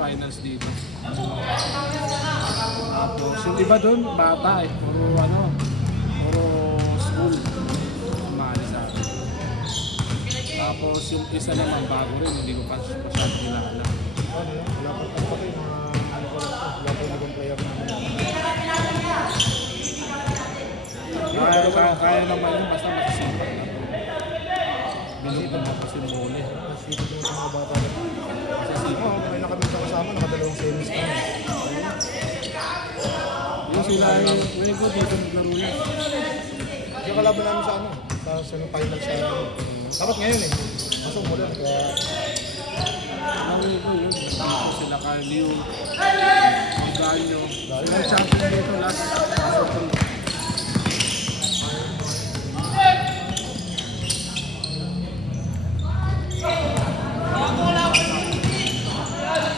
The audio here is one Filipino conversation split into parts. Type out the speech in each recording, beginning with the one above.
finals dito. Tapos yung iba doon, bata eh. Puro school. Umali sa akin. Tapos yung isa naman bago rin, hindi ko pa masyadong kilala. Wala pa ito yung wala pa naging player namin. Kaya naman yun, basta masisipan na. Binugan mo kasi muli. Masipag yung mga bata na. Oo, may nakabita kasama, nakadalawang semis kami. Yung sila yung Wego dito naglaro yan. Yung kalaban namin sa sa semi-final sa dapat ngayon eh. Kaso umulan, kaya Ang Wego yun. Tapos sila Carlio, Ganyo. Sila yung champion dito last.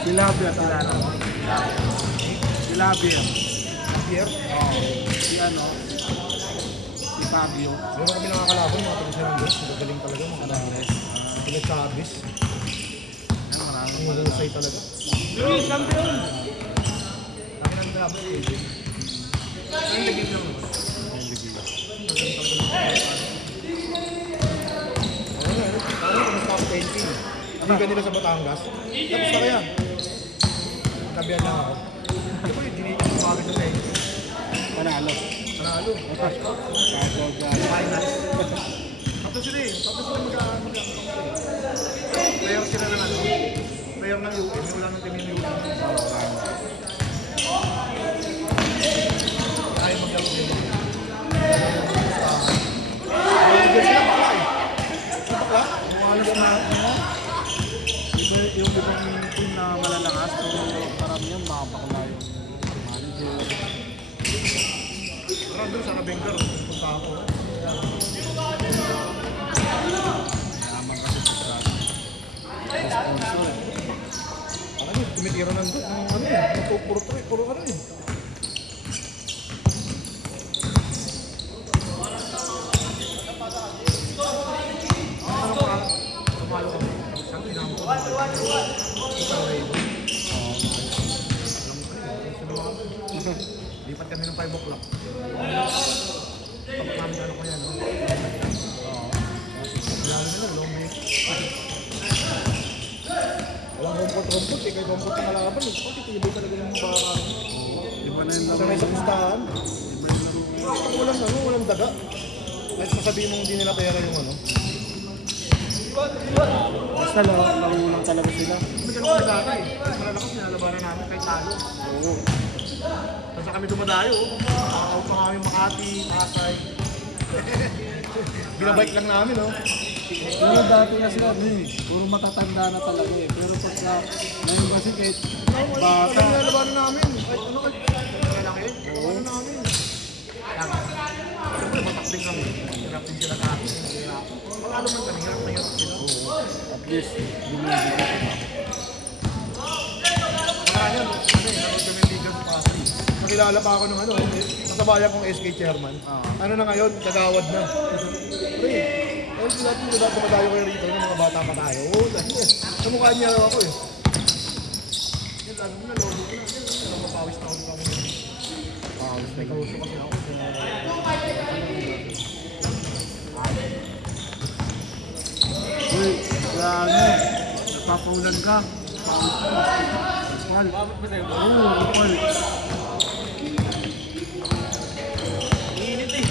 Silabia, kilala mo? Silabia. Pierre, Si ano? Si Fabio. meron kami nakakalaban, mga taga-Sarandos, magagaling talaga. Sanales. Sila Chavez, Marami. ang malusay talaga. Luis, champion! Kami ng double eh. Ang ligid lang naman. Ano, top 10 team. Liga nila sa Batangas. Tapos na kaya. Tabihan lang ako. Ito po yung ginigit ko kami doon eh. Panalo. Panalo. Finals. Tapos sila eh. Tapos sila player sila na ano. Player ng UM. Wala nang team yung UM. Ayaw mag-laro din. Diyan sila bakla eh. Sila bakla? Halos na yung ibang team na malalakas, pero karamihan makapakla yung manager. Parang doon sa Kabengar, punta ako. Naman kasi si Brad. Sponsor. Ano, tumitira ng ano eh. Puro ano eh. Ano pa? Tumalo kami. Saan tinamo ko? Ito na rin. Lipat kami ng 5 o'clock. Tapos namin ano ko yan, no? Lalo nila, long week. Walang rumpot-rumpot eh, kay rumpot ang kalaban eh. Pati tibay talaga yung mga baka. Iba na yung laro. Sanay sa pustahan. Iba yung laro. Walang daga. Kahit masabihin mong hindi nila pera yung ano. Basta laro lang talaga sila. Kami ganun kami dati eh. Malalakas nilalabanan namin kahit talo. Oo. Basta kami dumadayo. Nakakaw pa kami Makati, Pasay. Binabike lang namin, no? Pero dati kasi ano eh, puro matatanda na talaga eh. Pero pagka ngayon kasi kahit bata, Kami nilalabanan namin. Kahit ano, kahit laki. Nilalabanan namin. Siyempre, batak din kami. Hirap din sila sa akin. Panalo man kami, hirap na hirap sila. at least binibigyan. Marami yan, nanood kami liga sa Pasay. Nakilala pa ako ng ano, kasabayan kong SK chairman. Ano na ngayon, kagawad na. Pre, ayun sila natin, dumadayo kayo rito ng mga bata pa tayo. Oo, namukha niya raw ako eh. Yan, sabi mo na, lolo ko na. Mapawis na ako kami. May kauso kasi ako. Uy, grabe. Nagpapaulan ka. Pawis ka. Pascual. Oo, Pascual. Init eh.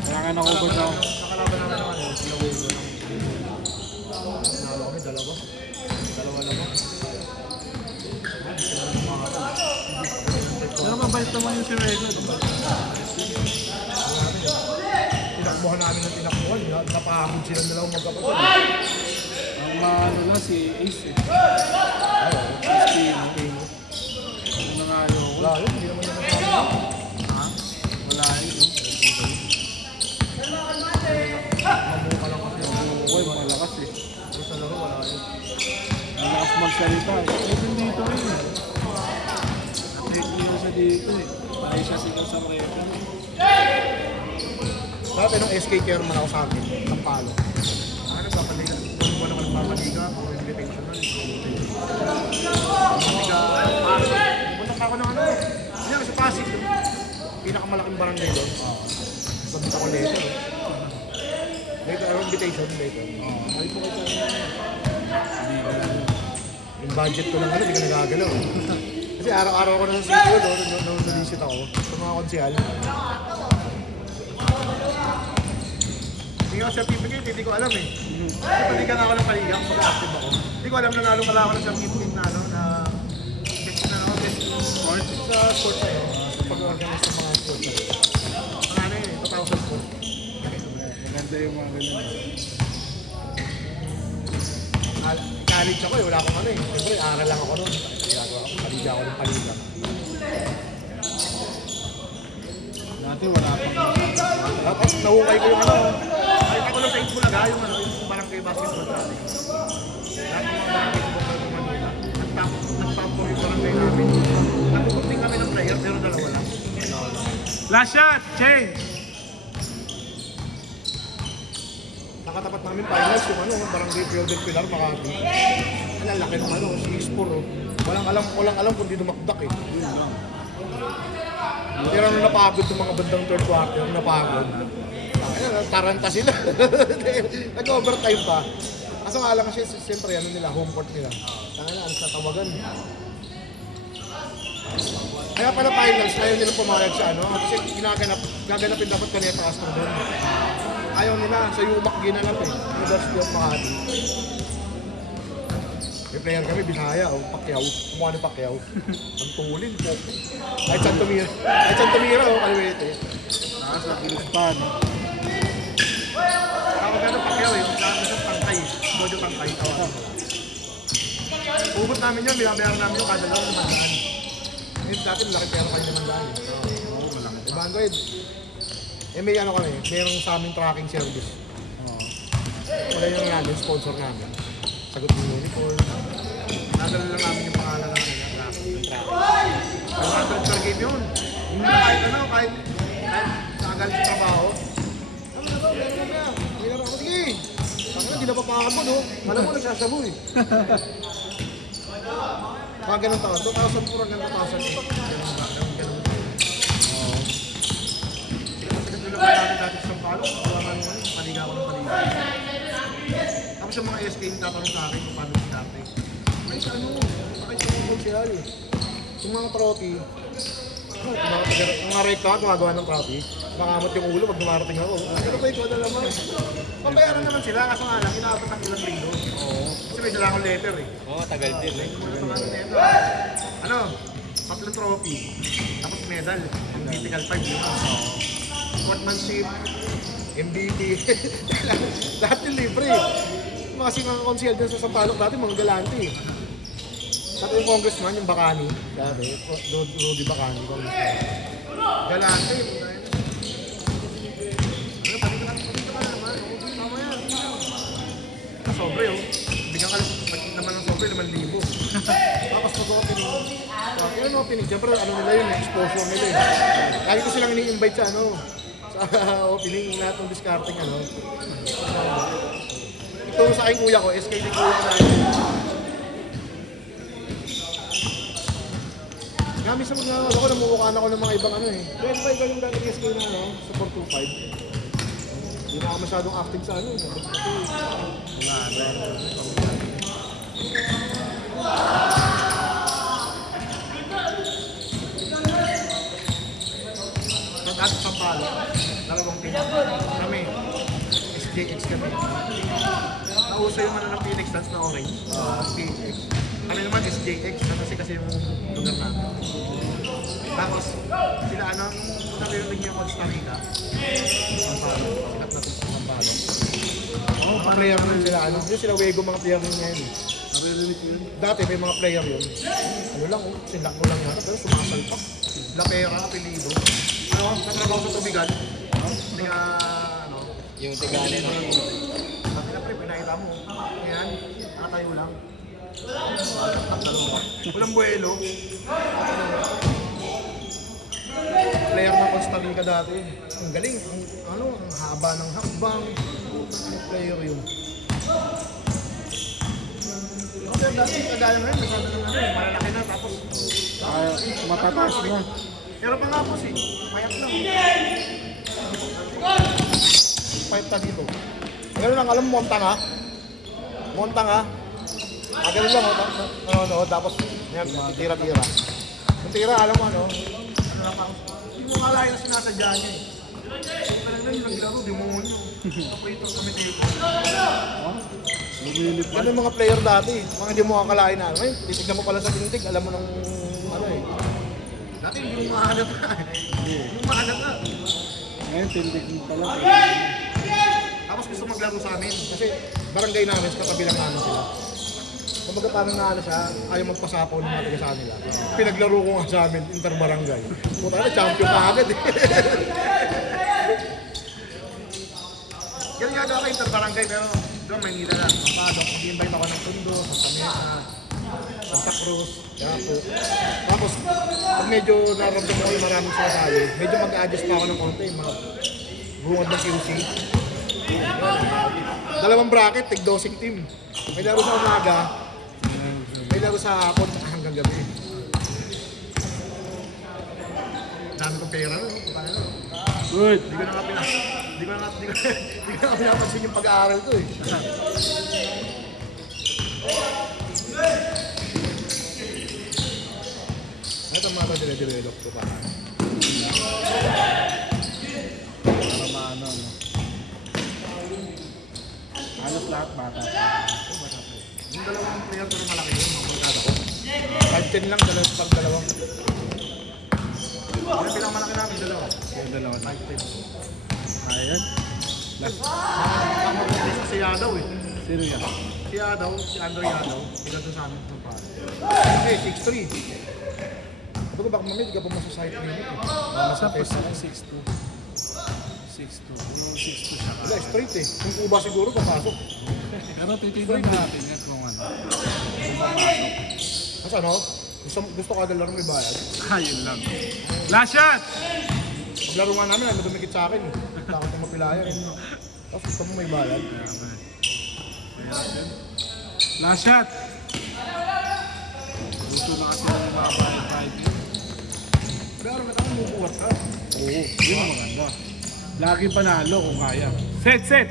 Kailangan ako ba daw? Nakalaban namin naman eh. Sila Wego lang. Nalo kami, dalawa. Dalawa. Pero mabait naman yung si Rego. Tinakbuhan namin ng tinakbuhan. Napahagod silang dalawang magkapatid. Ang maano lang si Ace eh. Tino. Ano nga yun? Wala yun, hindi naman naman sabi. Ha? Wala yun. Mamuka lang kasi. Uy, malakas eh. Pero sa laro, wala yun. Malakas magsalita eh. Ito dito rin eh. At-take nyo siya dito eh. Parang siya sigaw sa record. Dati nung SK chairman ako sa akin, ng palo. Ano, papaliga. Kung ano naman papaliga, o invitational. pinakamalaking barangay doon. Sabit ako later. Later, invitation later. Ay po kayo sa yung budget ko lang hindi ka nagagalaw. Kasi araw-araw ako nasa sitio doon, nag-visit ako sa mga konsyal. Hindi ko certificate, hindi ko alam eh. Kasi ka na ako ng paligang, mag-active ako. Hindi ko alam na nalo pala ako ng certificate na ano, na best na ako, best sport. Sa sport sa'yo, sa pag-organize ng mga sport sa'yo. Ang ano yun, 2,000 sport. Maganda yung mga ganun. College ako eh, wala akong ano eh. Siyempre, aral lang ako noon. Paliga ako ng paliga. Dati wala pang... Tapos nahukay ko yung ano. Kahit ako lang sa Itbulaga, yung ano, yung barangay basketball natin. Lahat ng mga barangay basketball ng Manila. Nagtapos yung barangay namin. Nagpupunting kami ng player, pero dalawa lang. Last shot! Change! Nakatapat namin finals yung ano, barangay Pio del Pilar, Makati. Ang laki ng ano, 6-4 oh. Walang alam kundi dumakdak eh. Pero nung napagod yung mga bandang third quarter, napagod. Taranta sila. Nag-overtime pa. Kaso nga lang kasi siyempre ano nila, home court nila. Tangina, alas na tawagan. Kaya pala finals, ayaw nilang pumayag sa ano. Kasi gaganapin dapat kaneta Castro doon. Ayaw nila, sa Yumak ginanap eh. University of Makati. May player kami, Binaya, Pacquiao. Kumuha ni Pacquiao. Ang tulin po. Kahit Santomira, Kaliwete. Nasa Kiluspan. Ako gano'n Pacquiao eh, magkakaroon sa Tangkay. Bodo Tangkay, tawag. Ubot namin yun, binabayaran namin yung kada lang ng mandaan. Ngayon dati, malaki pera kayo ng mandaan. Diba, Android? Eh may ano kami, mayroong sa aming tracking service. Wala yung namin, sponsor namin. Sagot ng uniform. Nadala lang namin yung pangalan ng tracking. 100 per game yun. Hindi na kahit ano, kahit nagalit sa trabaho. Ano na ba? May laro ako, sige! Tangina, di na papakapod oh. Alam mo, nagsasabu eh. Mga ganun taon, 2004 hanggang 2008. Ganun. Nilagay namin dati sa Sampalo, wala nga naman, paliga ako ng paliga. Tapos yung mga SK yung tatanong sa akin kung paano dati. Ay, sa ano? Bakit sa mga konsyal? Yung mga trophy, yung mga rekta, gumagawa ng trophy, makamot yung ulo pag dumarating ako. Pero ba ikaw na naman? Pabayaran naman sila, kaso nga lang, inaabot ng ilang lindo. Kasi may dala akong letter eh. Oo, tagal din eh. Ano? Tatlong trophy, tapos medal, ang critical 5 yun. Sportsmanship, MVP, lahat yung libre. Kasi mga konsyel din sa Sampaloc dati, mga galante. At yung congressman, yung Bacani, dati, Rudy Bacani, congressman. Galante, ano, pati ka na naman, tama yan. Sobre oh, bigyan ka naman ng sobre, 5,000. Tapos mag-opening, yun opening, siyempre ano nila yun, exposure nila yun. Lagi ko silang ini-invite sa ano, sa opening, lahat ng discarding ano. Ito sa aking kuya ko, SKD kuya ko na yun. Kami sa mga ako, namumukaan ako ng mga ibang ano eh. Pwede ba ikaw yung dating SK na ano, sa 425? Hindi na ako masyadong active sa ano. Nag-ask sa Sampalo, dalawang team. Kami, SJX kami. Nauso yung ano ng Phoenix dance na orange, PHX. Kami naman SJX, kasi yung lugar namin. Tapos, sila ano, narinig niyo ako sa Tarita. Sampalo, sikat natin sa Sampalo. Mga player nun sila, ano, yun sila Wego, mga player nun ngayon. Dati may mga player yun. Ano lang, sinlak mo lang yata, pero sumasalpak. Lapera, apelido. Ano, katrabaho sa tubigan. Hindi nga, ano, Yung tiganin no? sabi na pre, pinakita mo. Ayan, nakatayo lang. Walang buwelo. Player na Constantine ka dati. Ang galing. Ang haba ng hakbang. Ang player yun. Kasi dati kagaya ngayon, masyado ng ano, malalaki na tapos Matataas na. Pero pa nga po si, payat lang. Payat ka dito. Ganun lang, alam mo, montang ha? Montang ha? Ganun lang, tapos yan, tira-tira. Yung tira, alam mo ano? Ano lang parang, hindi mo kalahin na sinasadya niya eh. Parang lang yung naglaro, demonyo. Operator kami dito. Yan yung mga player dati, mga hindi mo kakalain na. Ay, titignan mo pala sa tintig, alam mo ng ano eh. Dati hindi mo mahanap na. Hindi mo mahanap na. Ngayon, tindig mo pala. Tapos gusto maglaro sa amin kasi barangay namin, katabi lang namin sila. Kumbaga parang naano siya, ayaw magpasapaw ng mga taga sa nila. Pinaglaro ko nga sa amin, interbarangay. Puta na, champion ka agad eh. Yan nga daw ka interbarangay pero doon Maynila lang. Mabado, mag-invite ako ng Tondo, Santa Mesa, Santa Cruz, Yapo. Tapos, pag medyo naramdaman ko yung maraming sasali, medyo mag-adjust pa ako ng konti, mga bungad ng QC. Dalawang bracket, tig-dosing team. May laro sa umaga, may laro sa hapon, hanggang gabi. Dami kong pera, no? Puta na, no? Good. Hindi ko na pinapansin yung pag-aaral ko eh. Ito mga dire-develop ko pa. Para maano, no? Halos lahat bata. Yung dalawang player ko na malaki yun, mga pagkada ko. 5'10 lang, dalawang. Yung pinakamalaki namin, dalawa. Yung dalawa na. 5'10. Ayan. Last. Ang mag-release si Yadaw eh. Sino yan? Si Yadaw, si Andrew Yadaw, ilan doon sa amin ng pare. Okay, 6'3". Sabi ko baka mamaya, di ka pa masasahit na yun eh. Nasa pesa lang 6'2". 6'2". Kung 6'2 siya ka. Wala, straight eh. Kung kuba siguro, papasok. Pero titignan natin yan kung ano. Mas ano? Gusto ka laro may bayad? Ayun lang. Last shot! Paglaro nga namin, ano dumikit sa akin eh. Takot na mapilayan eh. Tapos gusto mo may bayad. Last shot! Gusto na kasi ng mga bayad yun. Pero ba't ako mubuhat ka? Oo, yun ang maganda. Lagi panalo kung kaya. Set, set!